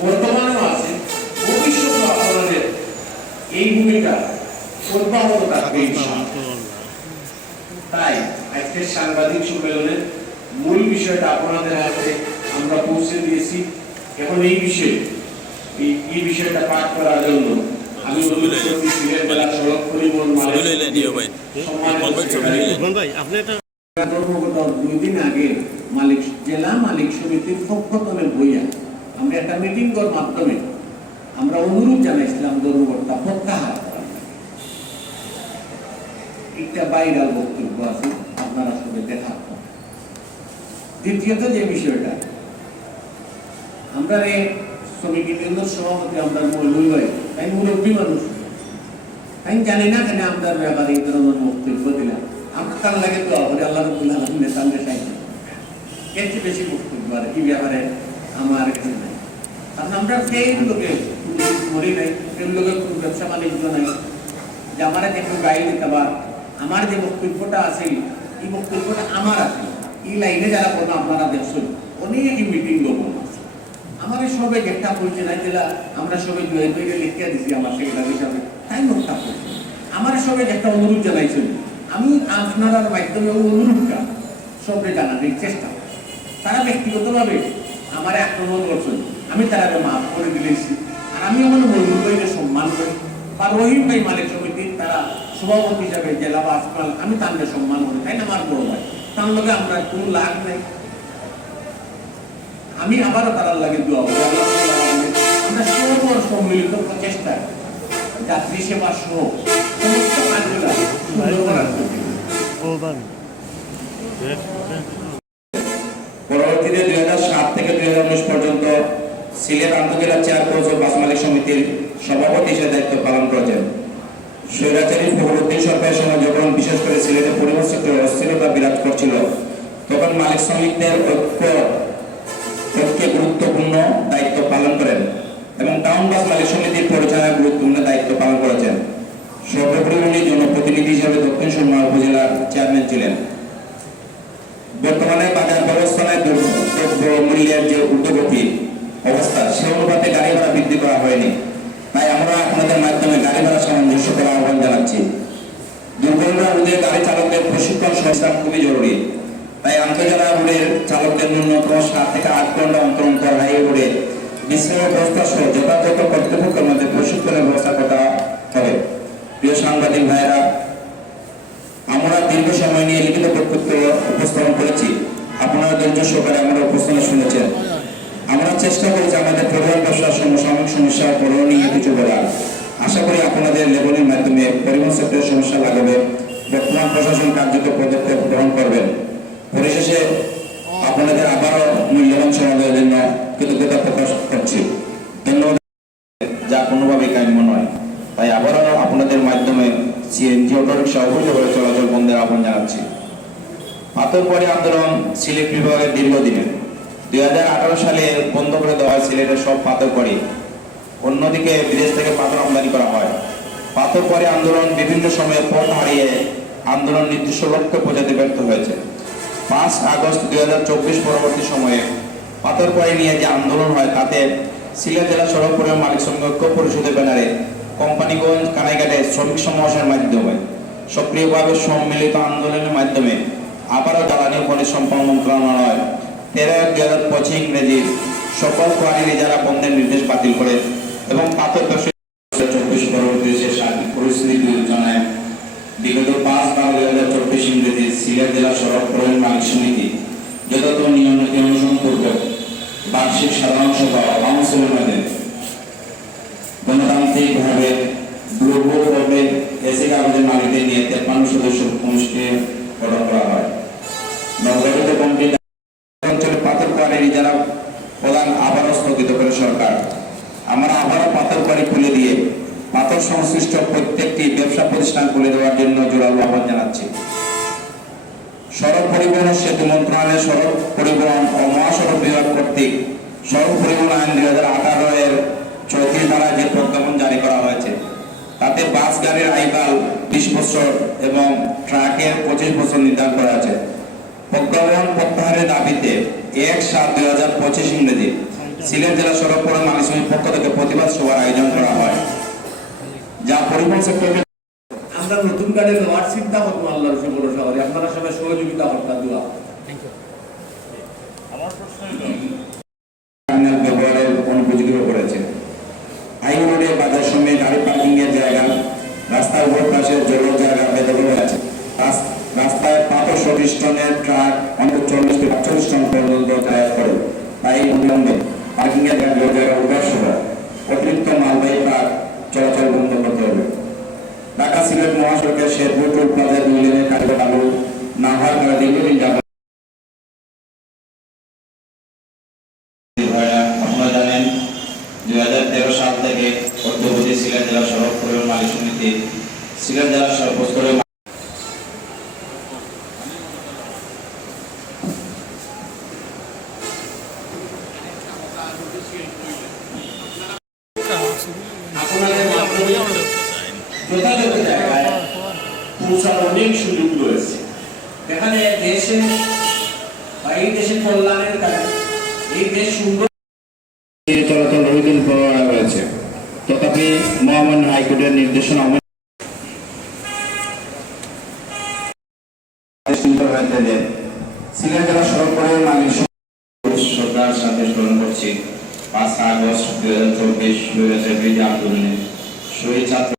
বর্তমানেও আছে ভবিষ্যতেও আপনাদের এই ভূমিকা অব্যাহত থাকবে তাই আজকের সাংবাদিক সম্মেলনের মূল বিষয়টা আপনাদের হাতে আমরা পৌঁছে দিয়েছি। এখন এই বিষয়ে এই এই বিষয়টা পাঠ করার জন্য আমি অনুরোধ করছি সিলেট জেলা সড়ক পরিবহন ধর্মগত দুই দিন আগে মালিক জেলা মালিক সমিতির পক্ষতনের বইয়া আমরা একটা মিটিং করার মাধ্যমে আমরা অনুরোধ জানাইছিলাম ধর্মকর্তা প্রত্যাহার একটা বাইরাল বক্তব্য আছে, আপনারা দেখা দ্বিতীয়ত যে বিষয়টা, আমরা সভাপতি আমরা ভাই, তাই মুরব্বী মানুষ। আমি জানি না কেন আপনার ব্যাপারে এই ধরনের বক্তব্য দিলাম। আমার তার লাগে তো আবার আল্লাহ রবুল্লাহ আলমিনের এর চেয়ে বেশি বক্তব্য আর এই ব্যাপারে আমার কারণ আমরা সেই লোকে মরি নাই সেই লোকের কোনো ব্যবসা বাণিজ্য নাই। যে আমার যে কেউ গাড়ি আমার যে বক্তব্যটা আছে, এই বক্তব্যটা আমার আছে। এই লাইনে যারা কোনো আপনারা দেখছেন, অনেক মিটিং লোক আছে আমার সবাই একটা বলছে না যেটা আমরা সবাই দুই দুই লিখে দিছি, আমার সেক্রেটারি হিসাবে। তাই নোটটা করছে আমার সবাই একটা অনুরোধ জানাইছেন আমি আপনার মাধ্যমে অনুরোধটা সবরে জানানোর চেষ্টা তারা ব্যক্তিগতভাবে আমার আক্রমণ করছেন। আমি তারা মাফ করে দিলেছি। আর আমি আমার মজুর ভাইকে সম্মান করি। বা রহিম ভাই মালিক সমিতির তারা সভাপতি হিসাবে জেলা বা আসপাল আমি তাদের সম্মান করি। তাই না আমার বড় ভাই? তার লগে আমরা কোনো লাভ নেই। আমি আবারও তার লাগে দোয়া করি। আমরা সর্বর সম্মিলিত প্রচেষ্টায় যাত্রী সেবা সহ সমস্ত কাজগুলো সুন্দর করার সিলেট আন্তজেলা চেয়ারপারসন বাস মালিক সমিতির সভাপতি হিসেবে দায়িত্ব পালন করেছেন। স্বৈরাচারী ফখরুদ্দিন সরকারের সময় যখন বিশেষ করে সিলেটে সেক্টরে অস্থিরতা বিরাজ করছিল, তখন মালিক শ্রমিকদের ঐক্য ঐক্যে গুরুত্বপূর্ণ দায়িত্ব পালন করেন এবং টাউন বাস মালিক সমিতির পরিচালনায় গুরুত্বপূর্ণ দায়িত্ব পালন করেছেন। সর্বোপরি জনপ্রতিনিধি হিসেবে দক্ষিণ সুরমা উপজেলার চেয়ারম্যান ছিলেন। বর্তমানে বাজার ব্যবস্থায় দ্রব্য মূল্যের যে ঊর্ধ্বগতি অবস্থা। সে অনুপাতে গাড়ি ভাড়া বৃদ্ধি করা হয়নি। তাই আমরা আপনাদের মাধ্যমে গাড়ি ভাড়া সামঞ্জস্য করার আহ্বান জানাচ্ছি। দুর্ঘটনা রোধে গাড়ি চালকদের প্রশিক্ষণ সংস্থা খুবই জরুরি। তাই আন্তর্জাতিক রোডের চালকদের ন্যূনতম সাত থেকে আট ঘণ্টা অন্তর অন্তর হাইওয়ে রোডে বিশ্রামের ব্যবস্থা সহ যথাযথ কর্তৃপক্ষের মধ্যে প্রশিক্ষণের ব্যবস্থা করা হবে। প্রিয় সাংবাদিক ভাইয়েরা, আমরা দীর্ঘ সময় নিয়ে লিখিত বক্তব্য উপস্থাপন করেছি। আপনারা ধৈর্য সহকারে আমরা উপস্থাপনা শুনেছেন। আমরা চেষ্টা করেছি আমাদের প্রধান ব্যবসার সমসাময়িক সমস্যা করণীয় কিছু বলার। আশা করি আপনাদের লেবনের মাধ্যমে পরিবহন সেক্টরের সমস্যা লাগাবে, বর্তমান প্রশাসন কার্যত পদক্ষেপ গ্রহণ করবেন। পরিশেষে আপনাদের আবারও মূল্যবান সমাজের জন্য কৃতজ্ঞতা প্রকাশ করছি। ধন্যবাদ। যা কোনোভাবেই কাম্য নয়। তাই আবারও আপনাদের মাধ্যমে সিএনজি অটোরিক্সা অবৈধভাবে চলাচল বন্ধের আহ্বান জানাচ্ছি। আন্দোলন সিলেট বিভাগের দীর্ঘদিনের। দুই হাজার আঠারো সালে বন্ধ করে দেওয়া হয় সিলেটের সব পাথরবাড়ি অন্যদিকে বিদেশ থেকে পাথর আমদানি করা হয়। পাথরবাড়ি আন্দোলন বিভিন্ন সময়ে পথ হারিয়ে আন্দোলন নির্দিষ্ট লক্ষ্যে পৌঁছাতে ব্যর্থ হয়েছে। পাঁচ আগস্ট দুই হাজার চব্বিশ পরবর্তী সময়ে পাথরবাড়ি নিয়ে যে আন্দোলন হয়, তাতে সিলেট জেলা সড়ক পরিবহন মালিক শ্রমিক ঐক্য পরিষদের ব্যানারে কোম্পানিগঞ্জ কানাইঘাটে শ্রমিক সমাবেশের মাধ্যমে সক্রিয়ভাবে সম্মিলিত আন্দোলনের মাধ্যমে আবারও জ্বালানি খনিজ সম্পদ মন্ত্রণালয় এক দুই হাজার পঁচিশ ইংরেজির সকল কোয়ারির যারা বন্ধের নির্দেশ বাতিল করে এবং ব্যবসায়ী চব্বিশ পরবর্তী পরিস্থিতি বিবেচনায় বিগত পাঁচ বারো দুই হাজার চব্বিশ ইংরেজি সিলেট জেলা সড়ক পরিবহন মালিক সমিতি, যথাযথ নিয়ম নীতি অনুসরণ বার্ষিক সাধারণ সভা মধ্যে গণতান্ত্রিকভাবে আমরা আবারও পাথর কোয়ারি খুলে দিয়ে পাথর সংশ্লিষ্ট প্রত্যেকটি ব্যবসা প্রতিষ্ঠান খুলে দেওয়ার জন্য জোরালো আহ্বান জানাচ্ছি। সড়ক পরিবহন সেতু মন্ত্রণালয়ের সড়ক পরিবহন ও মহাসড়ক বিভাগ কর্তৃক সড়ক পরিবহন আইন দুই হাজার আঠারো এর চৌত্রিশ ধারা যে প্রজ্ঞাপন জারি করা হয়েছে, তাতে বাস, গাড়ির আইকাল বিশ বছর এবং ট্রাকের পঁচিশ বছর নির্ধারণ করা আছে প্রজ্ঞাপন প্রত্যাহারের দাবিতে এক সাত দুই হাজার পঁচিশ ইংরেজি সিলেট জেলা সড়ক মালিক সমিতির পক্ষ থেকে প্রতিবাদ সভার আয়োজন করা হয়। যা পরিবহন সেক্টরকে আমরা নতুন গাড়ি নেওয়ার চিন্তা করব আল্লাহর ভরসা করি আপনারা সবাই সহযোগিতা করতে দোয়া। টার্মিনাল ব্যবহারের অনুপযোগী পড়েছে। রোডে বাজার সময় গাড়ি পার্কিং এর জায়গা রাস্তার উপর পাশে জল সিলেট মহাসড়কের শেরপুর টোল প্লাজা দুই লেনের কার্য চালু না হওয়ার কারণে দীর্ঘদিন যাবত আপনারা জানেন দুই হাজার তেরো সাল থেকে অর্থপতি সিলেট জেলা সড়ক পরিবহন মালিক সমিতি সিলেট জেলা সর্বস্তরে আপনাদের মাধ্যমে পৌঁছার অনেক সুযোগ রয়েছে। এখানে দেশে বা এই দেশের কল্যাণের কাজে এই দেশ সুন্দর এই চলাচল রবিদিন করা হয়েছে। তথাপি মহামান্য হাইকোর্টের নির্দেশনা অমান্য সিদ্ধান্ত হয়েছে যে সিলেট জেলা সড়ক পরিবহন মালিক শ্রদ্ধার সাথে স্মরণ করছি পাঁচ আগস্ট দুই হাজার চব্বিশ দুই হাজার আন্দোলনে শহীদ ছাত্র